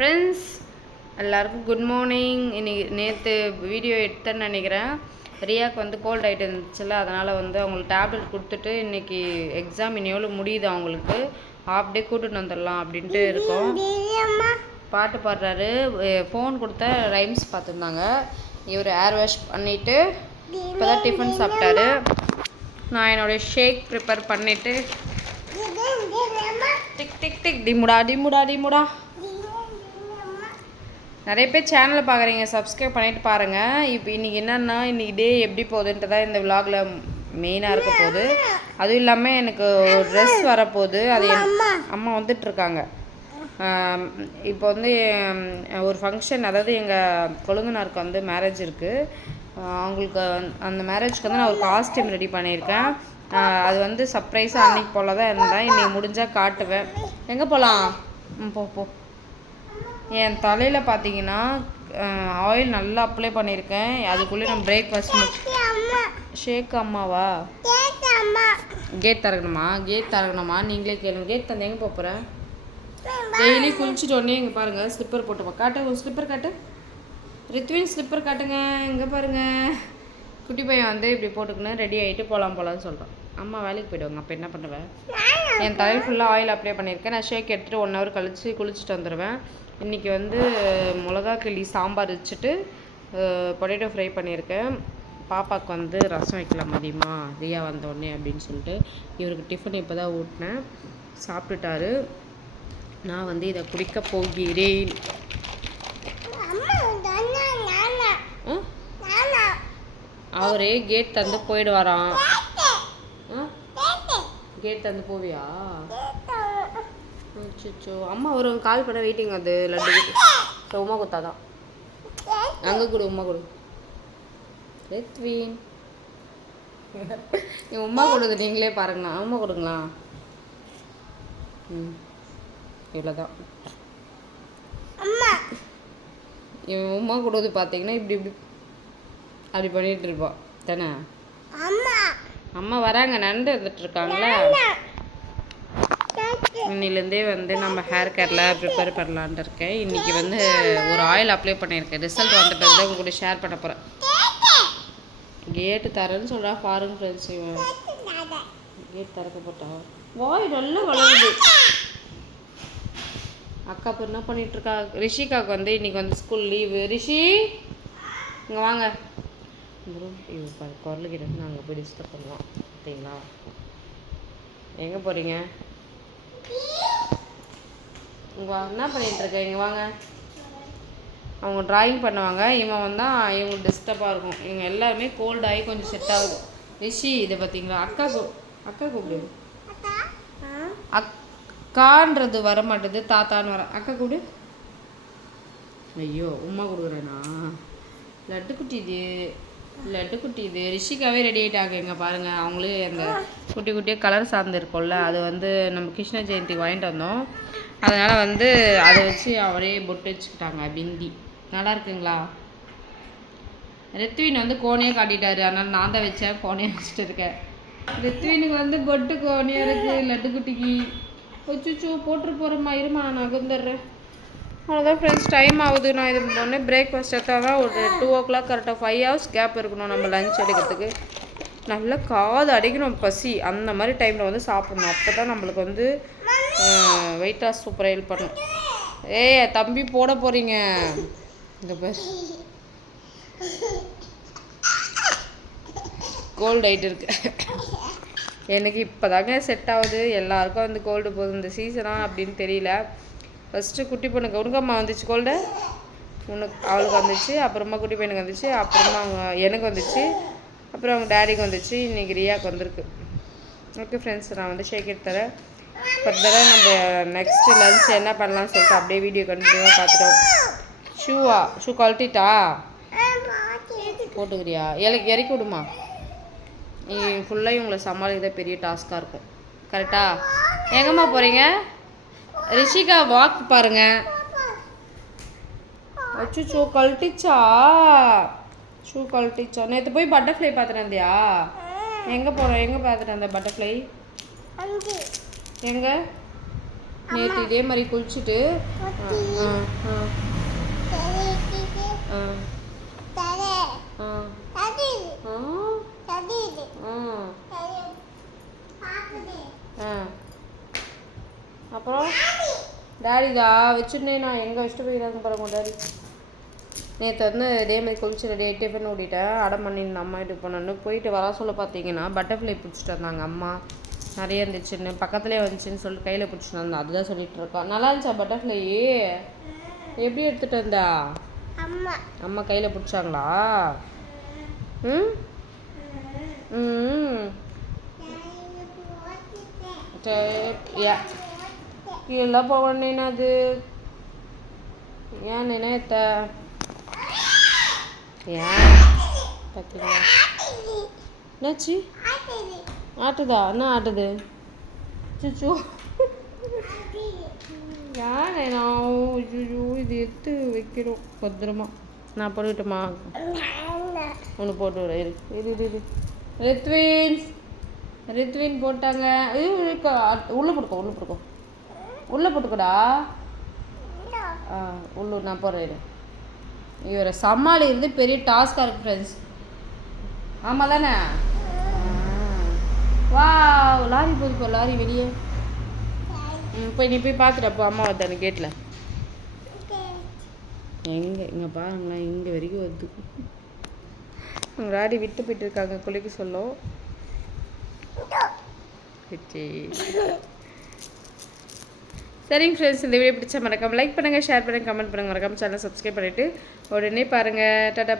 Friends எல்லாருக்கும் good morning. இன்னைக்கு நேற்று வீடியோ எடுத்தேன்னு நினைக்கிறேன். ரியாவுக்கு வந்து கோல்ட் ஆகிட்டு இருந்துச்சுல்ல, அதனால் வந்து அவங்களுக்கு டேப்லெட் கொடுத்துட்டு இன்றைக்கி எக்ஸாம் இன்னையோடு முடியுது. அவங்களுக்கு ஹாஃப் டே கூட்டிட்டு வந்துடலாம் அப்படின்ட்டு இருக்கோம். பாட்டு பாடுறாரு. ஃபோன் கொடுத்த ரைம்ஸ் பார்த்துருந்தாங்க. இவர் ஏர் வாஷ் பண்ணிவிட்டு இப்போ தான் டிஃபன் சாப்பிட்டாரு. நான் என்னோடய ஷேக் ப்ரிப்பேர் பண்ணிவிட்டு டிக் டிக் டிக் டிமுடா டிமுடா டிமுடா. நிறைய பேர் சேனலை பார்க்குறீங்க, சப்ஸ்கிரைப் பண்ணிவிட்டு பாருங்கள். இப்போ இன்றைக்கி என்னென்னா, இன்றைக்கி டே எப்படி போகுதுன்ட்டு தான் இந்த விலாகில் மெயினாக இருக்க போகுது. அதுவும் இல்லாமல் எனக்கு ஒரு ட்ரெஸ் வரப்போகுது. அது அம்மா வந்துட்டுருக்காங்க. இப்போ வந்து ஒரு ஃபங்க்ஷன், அதாவது எங்கள் கொழுந்தனாருக்கு வந்து மேரேஜ் இருக்குது. அவங்களுக்கு அந்த மேரேஜ்க்கு வந்து நான் ஒரு காஸ்டியூம் ரெடி பண்ணியிருக்கேன். அது வந்து சர்ப்ரைஸாக அன்றைக்கி போல் தான் இருந்தேன். இன்றைக்கி முடிஞ்சால் காட்டுவேன். எங்கே போகலாம்? போ. என் தலையில் பார்த்தீங்கன்னா ஆயில் நல்லா அப்ளை பண்ணியிருக்கேன். அதுக்குள்ளே நான் பிரேக்ஃபாஸ்ட் ஷேக் அம்மாவா கேட் திறக்கணுமா நீங்களே கேளுங்க. கேட் தந்து எங்கே போகிறேன்? டெய்லி குளிச்சுட்டு உடனே இங்கே பாருங்கள், ஸ்லிப்பர் போட்டுப்பா. காட்டு ஒரு ஸ்லிப்பர் காட்டு. ரித்வின் ஸ்லிப்பர் காட்டுங்க. இங்கே பாருங்கள், குட்டி பையன் வந்து இப்படி போட்டுக்கணும், ரெடி ஆகிட்டு போகலான்னு சொல்கிறான். அம்மா வேலைக்கு போய்டுவாங்க, அப்போ என்ன பண்ணுவேன்? என் தலையில் ஃபுல்லாக ஆயில் அப்ளை பண்ணியிருக்கேன். நான் ஷேக் எடுத்துகிட்டு 1 ஹவர் கழித்து குளிச்சுட்டு வந்துடுவேன். இன்றைக்கி வந்து மிளகா கிள்ளி சாம்பார் வச்சுட்டு பொட்டேட்டோ ஃப்ரை பண்ணியிருக்கேன். பாப்பாவுக்கு வந்து ரசம் வைக்கலாம் மதியமா, ரியா வந்தோடனே அப்படின்னு சொல்லிட்டு. இவருக்கு டிஃபன் இப்போ தான் ஊட்டினேன், சாப்பிட்டுட்டாரு. நான் வந்து இதை குடிக்க போகிறேன். அவரே கேட் தந்து போயிடுவாராம். கேட் தந்து போவியா? அச்சோ, அம்மா ஒரு கால் பண்ண வெயிட்டிங். அது லட்டு உமா கொடுத்தாதான். அங்கே கொடு, உமா கொடு. ரெத்வீன் என் உமா கொடுது, நீங்களே பாருங்கண்ணா. அம்மா கொடுங்களா? இவ்வளோதான். என் உமா கொடுது பார்த்தீங்கன்னா இப்படி இப்படி அப்படி பண்ணிகிட்டு இருப்பா தானே. அம்மா வராங்க, நண்டு வந்துட்டு இருக்காங்களே. இன்னிலேருந்தே வந்து நம்ம ஹேர் கேரில் ப்ரிப்பேர் பண்ணலான்ட்டு இருக்கேன். இன்றைக்கி வந்து ஒரு ஆயில் அப்ளை பண்ணியிருக்கேன். ரிசல்ட் வந்த பிறகு தான் உங்க கூட ஷேர் பண்ண போகிறேன். கேட்டு தரேன்னு சொல்கிறா பாருங்க ஃப்ரெண்ட்ஸ். கேட் திறக்கப்பட்டா வாய் நல்லா வளருது. அக்கா இப்போ என்ன பண்ணிகிட்ருக்கா? ரிஷிகாவுக்கு வந்து இன்றைக்கி வந்து ஸ்கூல் லீவு. ரிஷி இங்கே வாங்க. குரலுக்கிட்ட நாங்கள் போய் டிஸ்டர்ப் பண்ணுவோம் பார்த்தீங்களா? எங்கே போகிறீங்க? இங்கே என்ன பண்ணிகிட்ருக்க? இங்கே வாங்க. அவங்க ட்ராயிங் பண்ணுவாங்க. இவன் வந்தால் இவங்களுக்கு டிஸ்டர்பாக இருக்கும். இவங்க எல்லாருமே கோல்ட் ஆகி கொஞ்சம் செட் ஆகும். ரிஷி இதை பார்த்தீங்களா? அக்கா கூப்பிடு. அக்கான்றது வர மாட்டேது, தாத்தான்னு வர. அக்கா கூப்பிடு. ஐயோ, உமா கொடுக்குறேண்ணா. லட்டு குட்டி இது ரிஷிகாவே ரெடி ஆகிட்டாங்க. இங்கே பாருங்கள், அவங்களே அந்த குட்டி குட்டியாக கலர் சார்ந்து இருக்கும்ல, அது வந்து நம்ம கிருஷ்ண ஜெயந்திக்கு வாங்கிட்டு வந்தோம். அதனால் வந்து அதை வச்சு அவரே பொட்டு வச்சுக்கிட்டாங்க. பிந்தி நல்லா இருக்குங்களா? ரித்வின் வந்து கோணையாக காட்டிட்டாரு, அதனால் நான் தான் வச்சேன். கோணையாக வச்சுட்டு இருக்கேன். ரித்வினுக்கு வந்து பொட்டு கோணையாக இருக்குது. லட்டு குட்டிக்கு வச்சுச்சோ போட்டு போகிறேம்மா. இருமா, நான் நகர்ந்துடுறேன். அவ்வளோதான் ஃப்ரெண்ட்ஸ், டைம் ஆகுது. நான் இது பண்ணே பிரேக்ஃபாஸ்ட் எடுத்தால் தான் ஒரு 2 o'clock கரெக்டாக 5 hours கேப் இருக்கணும் நம்ம லஞ்ச் எடுக்கிறதுக்கு. நல்லா காது அடிக்கணும் பசி. அந்த மாதிரி டைமில் வந்து சாப்பிட்ணும். அப்போ தான் நம்மளுக்கு வந்து வெயிட் லாஸ் சூப்பராக ஹெல்ப் பண்ணும். தம்பி போட போகிறீங்க இந்த பேர் கோல்டு ஆகிட்டு இருக்கு. எனக்கு இப்போ தாங்க செட் ஆகுது. எல்லாருக்கும் வந்து கோல்டு போகுது இந்த சீசனாக அப்படின்னு தெரியல. ஃபஸ்ட்டு குட்டி பொண்ணுக்கு உனக்கம்மா வந்துச்சு கோல்டு, அவளுக்கு வந்துச்சு. அப்புறமா குட்டி பையனுக்கு வந்துச்சு. அப்புறமா அவங்க எனக்கு வந்துச்சு. அப்புறம் அவங்க டேடிக்கு வந்துச்சு. இன்றைக்கி ரியாவுக்கு வந்திருக்கு. ஓகே ஃப்ரெண்ட்ஸ், நான் வந்து ஷேக் எடுத்து தரேன். ஃபர்தராக நம்ம நெக்ஸ்ட்டு லஞ்ச் என்ன பண்ணலாம்னு சொல்லிட்டு அப்படியே வீடியோ கண்டினியூவாக பார்த்துட்டோம். ஷூ கழட்டிட்டா போட்டுக்கிறியா? இறக்கி விடுமா. ஃபுல்லாக இவங்களை சமாளிக்கிறதே பெரிய டாஸ்காக இருக்கும். கரெக்டா? எங்கம்மா போகிறீங்க? ரிஷிகா வாக் பாருங்க. அச்சு ஷூ கழட்டிச்சா? நேற்று போய் பட்டர்ஃப்ளை பார்த்துட்டு வந்தியா? எங்கே பார்த்துட்டு வந்த பட்டர்ஃப்ளை? எங்கே? நேற்று இதே மாதிரி குளிச்சுட்டு அப்புறம் டேடிதா வச்சுருந்தேன் நான் எங்கே வச்சுட்டு போயிடாங்க பாருங்க டேடி. நேற்று வந்து இதே மாதிரி குளிச்சு ரெடி டிஃபன் ஓடிட்டேன். அடம் பண்ணியிருந்தேன் அம்மா வீட்டுக்கு போனோன்னு. போயிட்டு வர சொல்ல பார்த்தீங்கன்னா பட்டர்ஃப்ளை பிடிச்சிட்டு வந்தாங்க அம்மா. நிறைய இருந்துச்சுன்னு பக்கத்துலேயே வந்துச்சுன்னு சொல்லிட்டு கையில் பிடிச்சிட்டு வந்தேன். அதுதான் சொல்லிட்டு இருக்கோம். நல்லா இருந்துச்சா பட்டர்ஃப்ளை? எப்படி எடுத்துகிட்டு வந்தா? அம்மா கையில் பிடிச்சாங்களா? ம் ம் கீழே போவேன்னா அது ஏன் நினைத்த ஏன் பார்த்தீங்களா என்னாச்சு? ஆட்டுதா? என்ன ஆட்டுது? சுச்சோ யானை நான் ஐயோ இது எடுத்து வைக்கிறோம் பத்திரமா. நான் போட்டுக்கிட்டோமா? ஒன்று போட்டு விட இரு. ரித்வின் போட்டாங்க. உள்ளே போட்டுக்கோடா. உள்ளூர் நான் போடுறேன். இவரை சமாளிக்கிறது பெரிய டாஸ்காக இருக்குது ஃப்ரெண்ட்ஸ். ஆமாம் தானே? வா லாரி போதுப்போ, லாரி வெளியே. போய் நீ போய் பார்த்துட்டப்போ அம்மா வருதானு கேட்டில். இங்கே பாருங்களேன், இங்கே வரைக்கும் வருது. உங்கள் லாரி விட்டு போயிட்டு இருக்காங்க குளிக்க சொல்லும். சரிங்க ஃப்ரெண்ட்ஸ், இந்த வீடியோ பிடிச்சா மறக்காமல் லைக் பண்ணுங்கள், ஷேர் பண்ணுங்கள், கமெண்ட் பண்ணுங்கள். மறக்காமல் சேனல் சப்ஸ்கிரைப் பண்ணிவிட்டு உடனே பாருங்கள். டாடா.